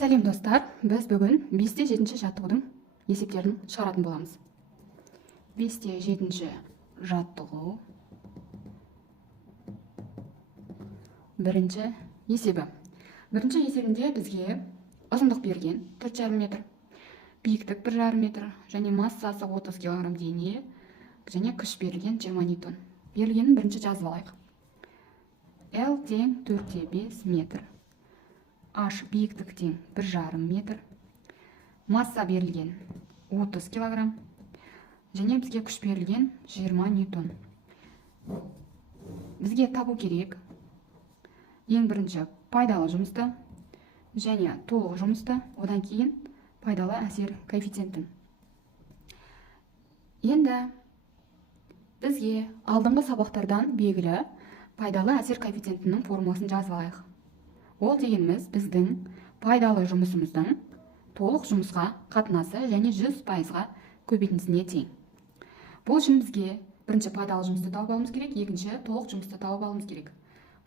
Сәлем достар, біз бүгін 5-те 7-ші жаттығудың есептерін шығаратын боламыз. 5-те 7-ші жаттығу бірінші есебі. Бірінші есебінде бізге ұзындық берген 4,5 метр, биіктік 1,5 метр және массасы 30 кг дене және күш берілген 20 ньютон. Берілгенін бірінші жазып алайық. L тең 4,5 метр. H биіктік тең 1,5 метр. Масса берілген 30 кг. Және бізге күш берілген 20 ньютон. Бізге табу керек ең бірінші пайдалы жұмысты және толық жұмысты, одан кейін пайдалы әсер коэффициентін. Енді бізге алдыңғы сабақтардан белгілі пайдалы әсер коэффициентінің формуласын жазып алайық. Ол дегеніміз біздің пайдалы жұмысымыздың толық жұмысқа қатынасы және 100%-ға көбейтіндісіне тең. Бұл үшін бізге бірінші пайдалы жұмысты тауып алуымыз керек, екінші толық жұмысты тауып алуымыз керек.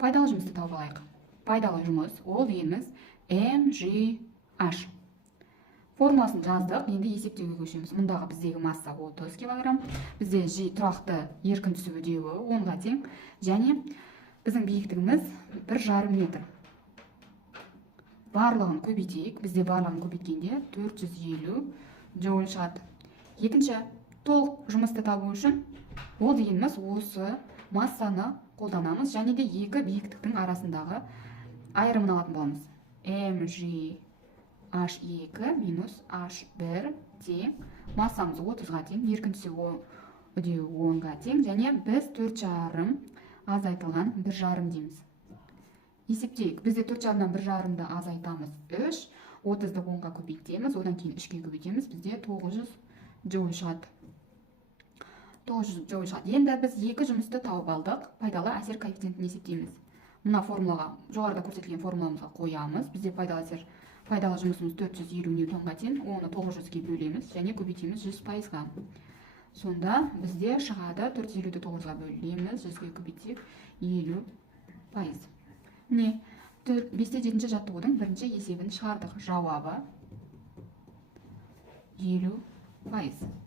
Пайдалы жұмысты тауып алайық. Пайдалы жұмыс ол дегеніміз mgh. Формуласын жаздық, енді есептеуге көшеміз. Мұндағы біздегі масса 30 кг, бізде g тұрақты еркін түсу үдеуі 10-ға тең, және біздің биіктігіміз 1,5 метр. Барлығын көбейтейік. Бізде барлығын көбейткенде 450 джоуль шығады. Екінші, толық жұмысты табу үшін ол дегеніміз осы массаны қолданамыз және де екі биіктіктің арасындағы айырымын алатын боламыз. mgh2 минус h1 тең, массамыз 30-ға тең, еркін түсу үдеуі 10-ға тең, және біз 4,5 азайтылған 1,5 дейміз. Есептейік. Бізде 4,5-нан 1,5-ды азайтамыз 3, 30-ды 10-ға көбейтеміз, одан кейін 3-ке көбейтеміз, бізде 900 джоуль шығады. 900 джоуль шығады. Енді біз екі жұмысты тауып алдық, пайдалы әсер коэффициентін есептейміз. Мына формулаға, жоғарыда көрсетілген формуламызға қоямыз. Бізде пайдалы жұмысымыз 450 ньютонға тең, оны 900-ге бөлеміз және көбейтеміз 100%-ға. Сонда бізде шығады 450-ді 9-ға бөлеміз, 100-ге көбейтсек 50%. Міне, 5-те 7-ші жаттығудың бірінші есебін шығардық. Жауабы 50%.